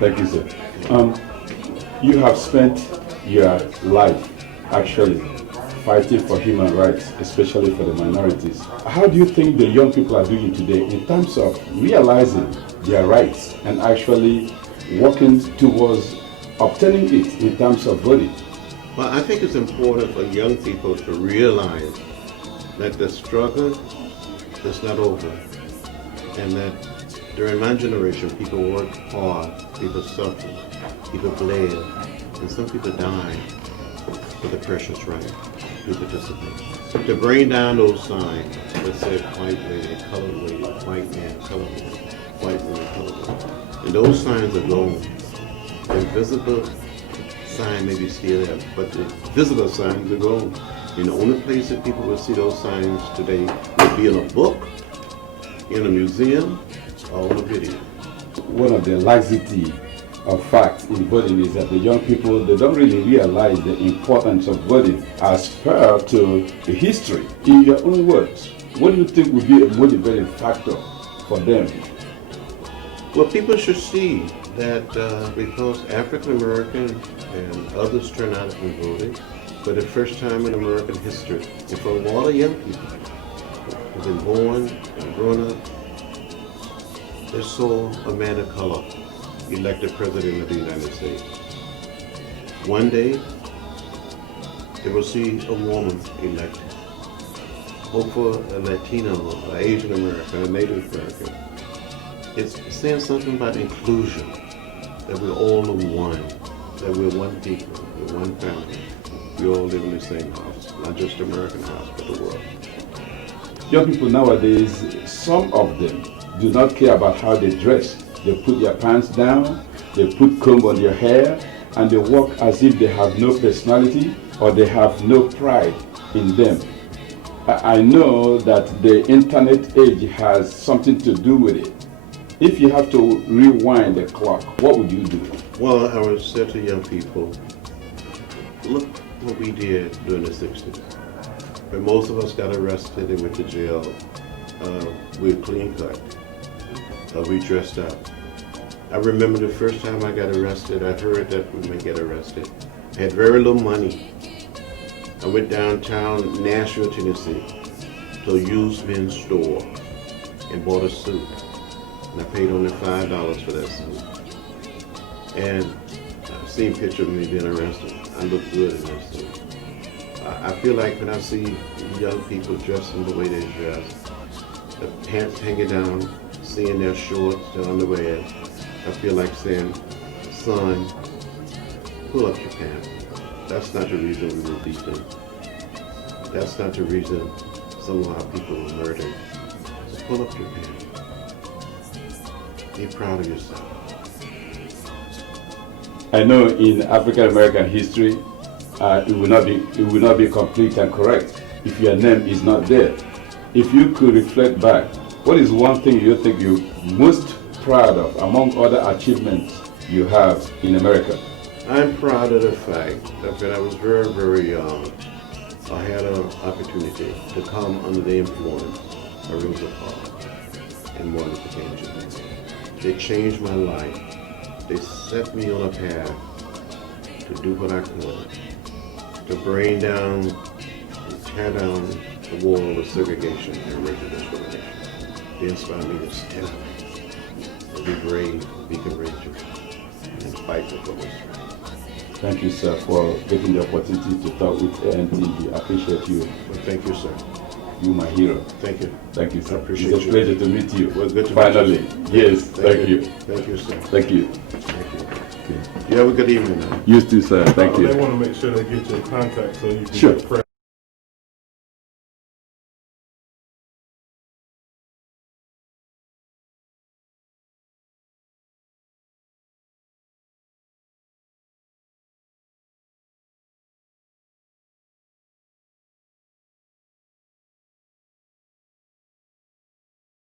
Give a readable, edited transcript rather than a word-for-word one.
Thank you, sir. You have spent your life actually fighting for human rights, especially for the minorities. How do you think the young people are doing today in terms of realizing their rights and actually working towards obtaining it in terms of voting? Well, I think it's important for young people to realize that the struggle is not over, and that during my generation, people worked hard, people suffered, people bled, and some people died for the precious right to participate. To bring down those signs that said white lady, colored lady, white man, colored man, white woman, colored man. And those signs are gone. The invisible sign may be still there, but the visible signs are gone. And the only place that people will see those signs today would be in a book, in a museum, or on a video. One of the laxity of fact in voting is that the young people, they don't really realize the importance of voting as per to the history. In your own words, what do you think would be a motivating factor for them? Well, people should see that because African Americans and others turn out and voted for the first time in American history, and for a lot of young people who've been born and grown up, they saw a man of color elected president of the United States. One day, they will see a woman elected. Hope for a Latino, an Asian American, a Native American. It's saying something about inclusion, that we're all one, that we're one people, we're one family. We all live in the same house, not just the American house, but the world. Young people nowadays, some of them do not care about how they dress. They put their pants down, they put comb on their hair, and they walk as if they have no personality or they have no pride in them. I know that the internet age has something to do with it. If you have to rewind the clock, what would you do? Well, I would say to young people, look what we did during the 60s. When most of us got arrested and went to jail, we were clean cut. We dressed up. I remember the first time I got arrested, I heard that we might get arrested. I had very little money. I went downtown Nashville, Tennessee to a used men's store and bought a suit. And I paid only $5 for that suit. And I've seen pictures of me being arrested. I look good in that suit. I feel like when I see young people dressing the way they dress, the pants hanging down, seeing their shorts, their underwear, I feel like saying, son, pull up your pants. That's not the reason we were beaten. That's not the reason some of our people were murdered. Just pull up your pants. Be proud of yourself. I know in African American history, it will not be complete and correct if your name is not there. If you could reflect back, what is one thing you think you're most proud of among other achievements you have in America? I'm proud of the fact that when I was very, very young, I had an opportunity to come under the influence of Rosa Parks and Martin Luther King Jr. They changed my life. They set me on a path to do what I could, to bring down, to tear down the wall of segregation and racial discrimination. They inspired me to stand up, to be brave, be courageous, and fight for what was right. Thank you, sir, for taking the opportunity to talk with ANTV. I appreciate you. Well, thank you, sir. You're my hero. Thank you. Thank you, sir. I appreciate it's a you. pleasure to meet you. Well, good to Finally. meet you. Yes, thank you. Thank you, sir. Thank you. Thank you. Okay. You have a good evening now. You too, sir. Thank They you. want to make sure they get your contact so you can Sure. get press